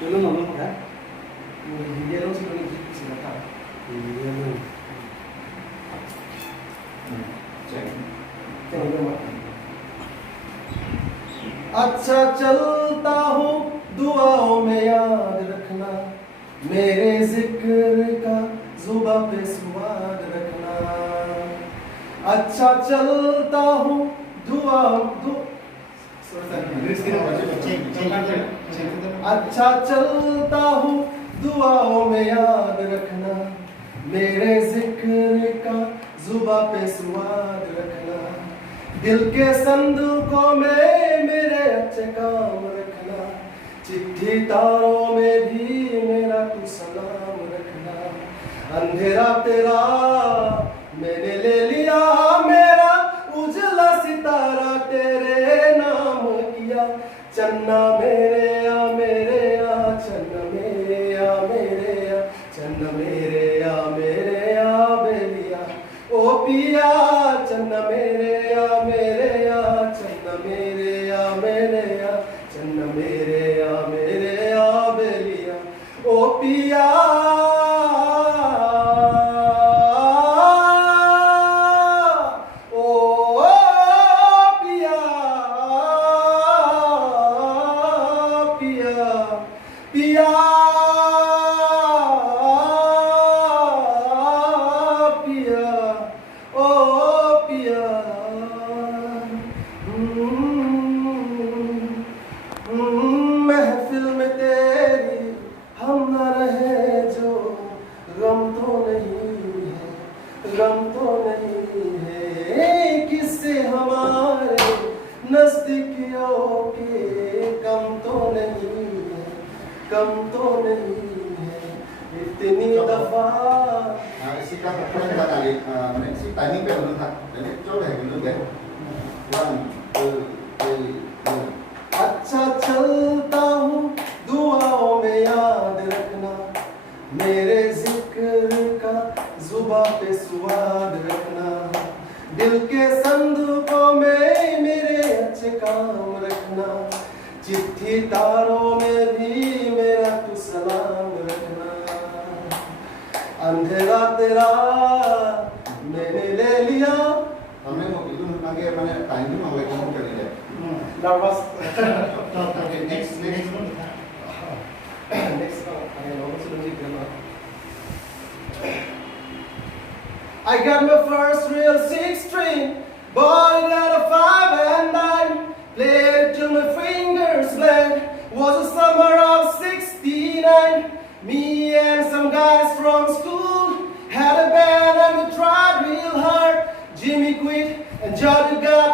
Dulu ngomong kan? Dia lo sebelum sudah tahu. Dia lo. Cek. Jangan lupa. अच्छा चलता हूँ दुआओं में याद रखना मेरे जिक्र का जुबा पे स्वाद रखना अच्छा चलता हूँ अच्छा चलता हूँ दुआओं में याद रखना मेरे जिक्र का जुबा पे स्वाद रखना दिल के संदूकों में मेरे अच्छे काम रखना चिट्ठी तारों में भी मेरा तू सलाम रखना अंधेरा तेरा मैंने ले लिया मेरा उजला सितारा तेरे नाम किया चन्ना मेरे या चन्ना मेरे या चन्ना मेरे या बेलिया ओ पिया चन्ना मेरे या चन्ना मेरे या चन्ना मेरे या बेलिया ओ पिया महफिल में तेरी हम न रहे जो गम तो नहीं है किससे हमारे नजदीकियों के कम तो नहीं है इतनी दफा Sikap kita tadi, si timing pe belum tak, jadi coba dulu deh. 1, 2, 3, 4. अच्छा चलता हूँ दुआओं में याद रखना मेरे जिक्र का जुबा पे स्वाद रखना दिल के संदूकों में मेरे अच्छे काम रखना चिट्ठी तारों में भी मेरा तू सलाम रखना अंधेरा तेरा मैंने ले लिया हमने itu pakai apa nih? Time mau lagi mau kali deh. Nervous. Okay, next. Next, I got my first real 6-string, bought it at a 5 and dime, played it till my fingers bled. Was the summer of '69. Me and some guys from school had a band and we tried real hard. Jimmy quit and Johnny got